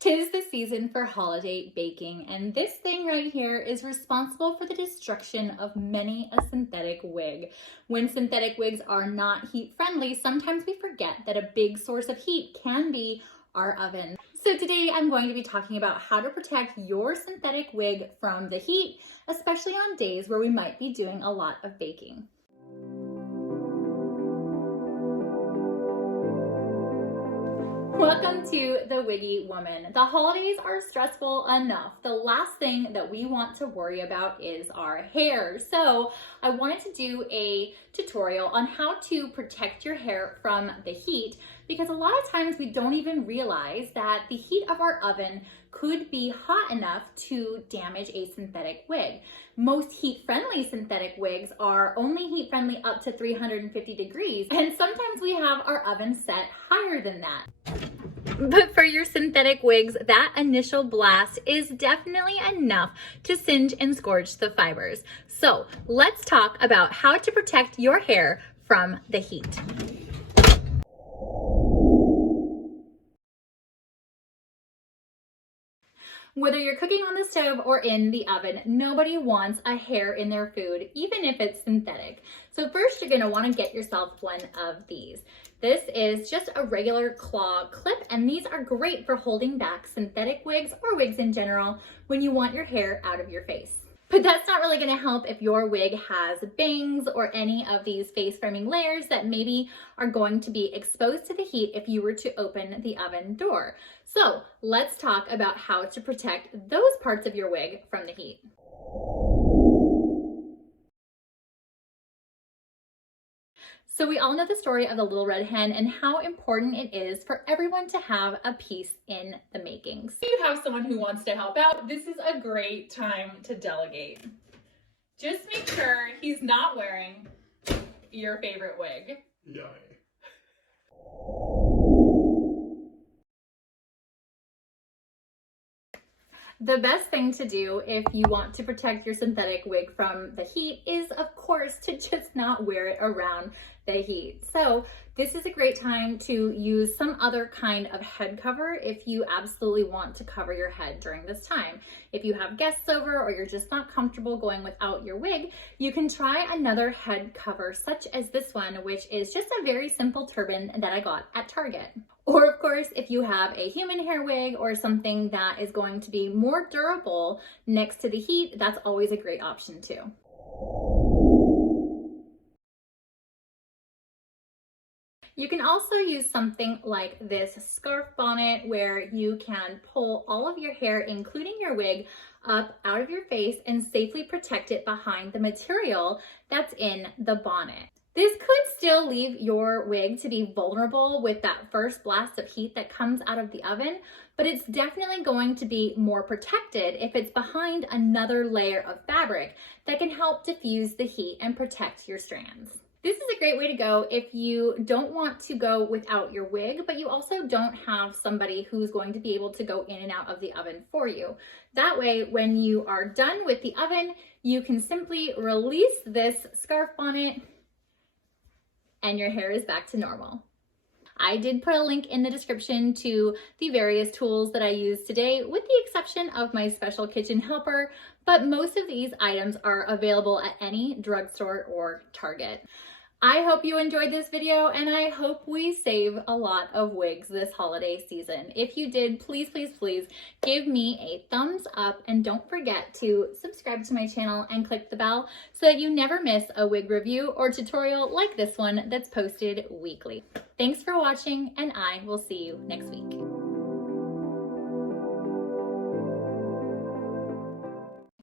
'Tis the season for holiday baking, and this thing right here is responsible for the destruction of many a synthetic wig. When synthetic wigs are not heat friendly, sometimes we forget that a big source of heat can be our oven. So today I'm going to be talking about how to protect your synthetic wig from the heat, especially on days where we might be doing a lot of baking. Welcome to the Wiggy Woman. The holidays are stressful enough. The last thing that we want to worry about is our hair. So I wanted to do a tutorial on how to protect your hair from the heat, because a lot of times we don't even realize that the heat of our oven could be hot enough to damage a synthetic wig. Most heat-friendly synthetic wigs are only heat-friendly up to 350 degrees, and sometimes we have our oven set higher than that. But for your synthetic wigs, that initial blast is definitely enough to singe and scorch the fibers. So let's talk about how to protect your hair from the heat. Whether you're cooking on the stove or in the oven, nobody wants a hair in their food, even if it's synthetic. So first you're gonna wanna get yourself one of these. This is just a regular claw clip, and these are great for holding back synthetic wigs or wigs in general when you want your hair out of your face. But that's not really gonna help if your wig has bangs or any of these face framing layers that maybe are going to be exposed to the heat if you were to open the oven door. So let's talk about how to protect those parts of your wig from the heat. So we all know the story of the little red hen and how important it is for everyone to have a piece in the makings. If you have someone who wants to help out, this is a great time to delegate. Just make sure he's not wearing your favorite wig. Yeah. The best thing to do if you want to protect your synthetic wig from the heat is, of course, to just not wear it around the heat. So this is a great time to use some other kind of head cover if you absolutely want to cover your head during this time. If you have guests over or you're just not comfortable going without your wig, you can try another head cover such as this one, which is just a very simple turban that I got at Target. Or of course, if you have a human hair wig or something that is going to be more durable next to the heat, that's always a great option too. You can also use something like this scarf bonnet where you can pull all of your hair, including your wig, up out of your face and safely protect it behind the material that's in the bonnet. This could still leave your wig to be vulnerable with that first blast of heat that comes out of the oven, but it's definitely going to be more protected if it's behind another layer of fabric that can help diffuse the heat and protect your strands. This is a great way to go if you don't want to go without your wig, but you also don't have somebody who's going to be able to go in and out of the oven for you. That way, when you are done with the oven, you can simply release this scarf bonnet and your hair is back to normal. I did put a link in the description to the various tools that I used today, with the exception of my special kitchen helper, but most of these items are available at any drugstore or Target. I hope you enjoyed this video, and I hope we save a lot of wigs this holiday season. If you did, please, please, please give me a thumbs up, and don't forget to subscribe to my channel and click the bell so that you never miss a wig review or tutorial like this one that's posted weekly. Thanks for watching, and I will see you next week.